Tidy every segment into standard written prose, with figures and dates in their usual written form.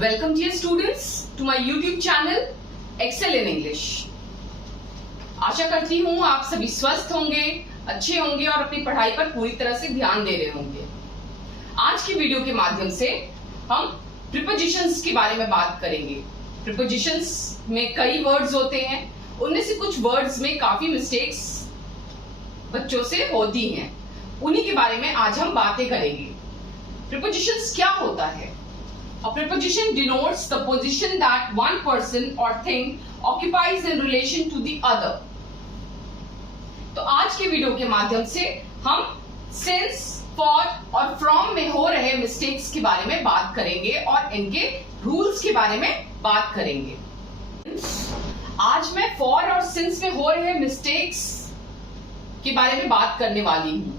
Welcome dear students to my YouTube channel Excel in English। आशा करती हूँ आप सभी स्वस्थ होंगे, अच्छे होंगे और अपनी पढ़ाई पर पूरी तरह से ध्यान दे रहे होंगे। आज की वीडियो के माध्यम से हम प्रीपोजिशंस के बारे में बात करेंगे। प्रीपोजिशंस में कई वर्ड्स होते हैं, उनमें से कुछ वर्ड्स में काफी मिस्टेक्स बच्चों से होती हैं, उन्हीं के बारे में आज हम बातें करेंगे। प्रीपोजिशंस क्या होता है? A preposition denotes the position that one person or thing occupies in relation to the other। तो आज के वीडियो के माध्यम से हम since, for और from में हो रहे मिस्टेक्स के बारे में बात करेंगे और इनके रूल्स के बारे में बात करेंगे। आज मैं for और since में हो रहे मिस्टेक्स के बारे में बात करने वाली हूं।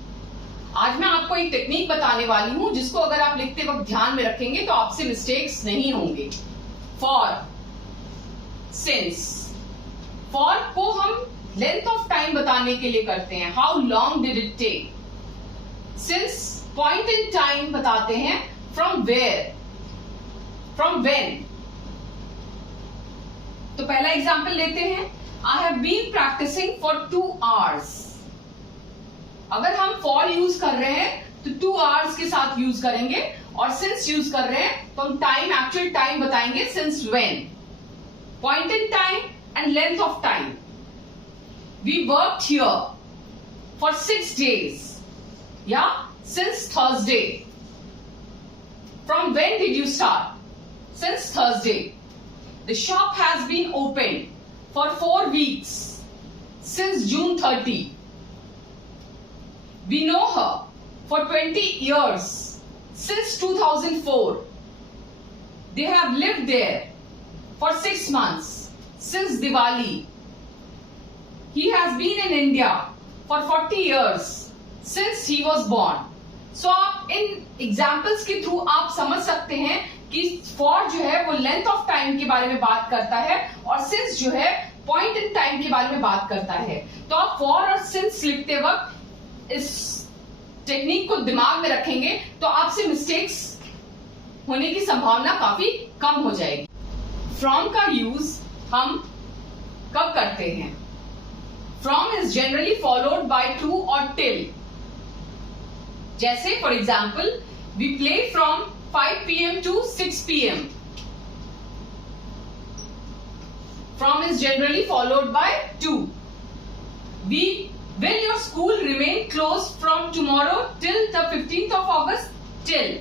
आज मैं आपको एक टेक्निक बताने वाली हूं जिसको अगर आप लिखते वक्त ध्यान में रखेंगे तो आपसे मिस्टेक्स नहीं होंगे। For, since. फॉर को हम लेंथ ऑफ टाइम बताने के लिए करते हैं, how long did it take. Since point in time बताते हैं, फ्रॉम वेयर, फ्रॉम व्हेन। तो पहला एग्जांपल लेते हैं, I have been practicing for 2 hours। अगर हम फॉर यूज कर रहे हैं तो 2 hours के साथ यूज करेंगे, और सिंस यूज कर रहे हैं तो हम टाइम, एक्चुअल टाइम बताएंगे, since when. Point in time and length of time. We worked here for 6 days या since Thursday. From when did you start? Since Thursday. The shop has been open for 4 weeks since June 30। We know her for 20 years since 2004. They have lived there for 6 months since Diwali. He has been in India for 40 years since he was born. So आप इन examples के through आप समझ सकते हैं कि for जो है वो लेंथ ऑफ टाइम के बारे में बात करता है और since जो है पॉइंट इन टाइम के बारे में बात करता है। तो आप for और since लिखते वक्त इस टेक्निक को दिमाग में रखेंगे तो आपसे मिस्टेक्स होने की संभावना काफी कम हो जाएगी। फ्रॉम का यूज हम कब करते हैं? From is generally followed by to और टिल। जैसे for example, we play from 5 PM to 6 PM। From is generally followed by to. Will your school remain closed from tomorrow till the 15th of August? Till।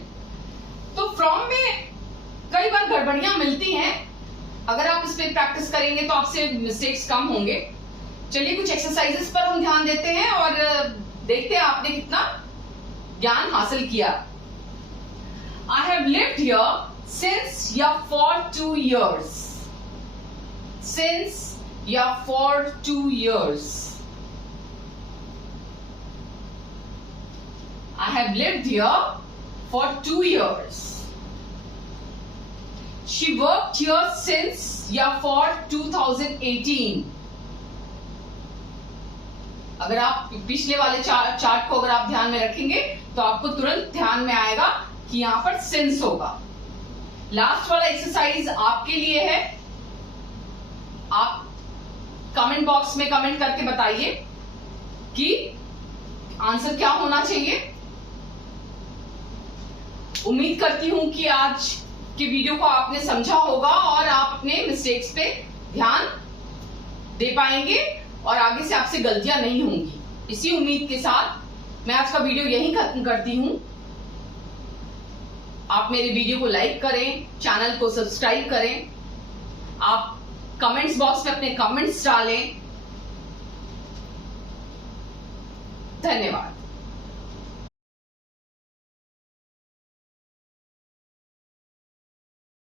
तो from में कई बार गड़बड़ियां मिलती हैं, अगर आप इस पे प्रैक्टिस करेंगे तो आपसे मिस्टेक्स कम होंगे। चलिए कुछ एक्सरसाइजेस पर हम ध्यान देते हैं और देखते हैं आपने कितना ज्ञान हासिल किया। I have lived here since या for 2 years। Since या for 2 years। I have lived here for 2 years. She worked here since या for 2018। अगर आप पिछले वाले चार्ट को अगर आप ध्यान में रखेंगे तो आपको तुरंत ध्यान में आएगा कि यहां पर since होगा। लास्ट वाला एक्सरसाइज आपके लिए है, आप कमेंट बॉक्स में कमेंट करके बताइए कि आंसर क्या होना चाहिए। उम्मीद करती हूं कि आज की वीडियो को आपने समझा होगा और आप अपने मिस्टेक्स पे ध्यान दे पाएंगे और आगे से आपसे गलतियां नहीं होंगी। इसी उम्मीद के साथ मैं आज का वीडियो यहीं खत्म करती हूं। आप मेरे वीडियो को लाइक करें, चैनल को सब्सक्राइब करें, आप कमेंट्स बॉक्स में अपने कमेंट्स डालें। धन्यवाद।